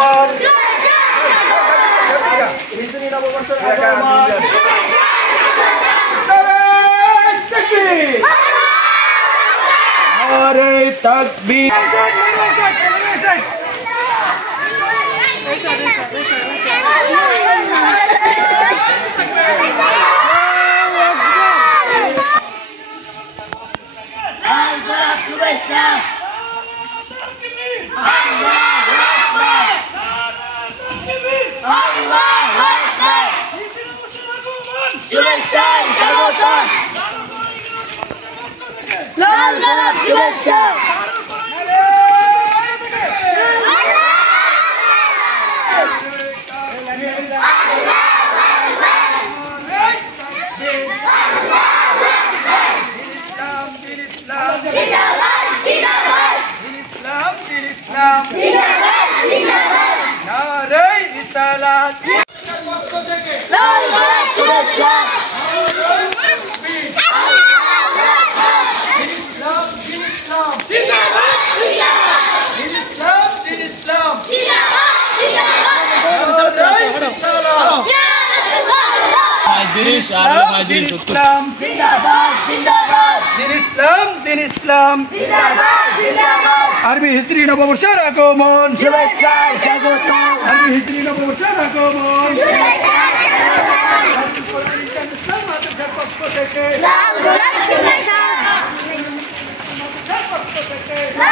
আগমন হিজরি নববর্ষের আগমন নারে তাকবীর লাল গোলাপ শুভেচ্ছা লাল গোলাপ শুভেচ্ছা আরবি হিজরি নববর্ষের আগমন শুভেচ্ছা স্বাগতম আরবি হিজরি নববর্ষের আগমন লাল গোলাপ শুভেচ্ছা থেকে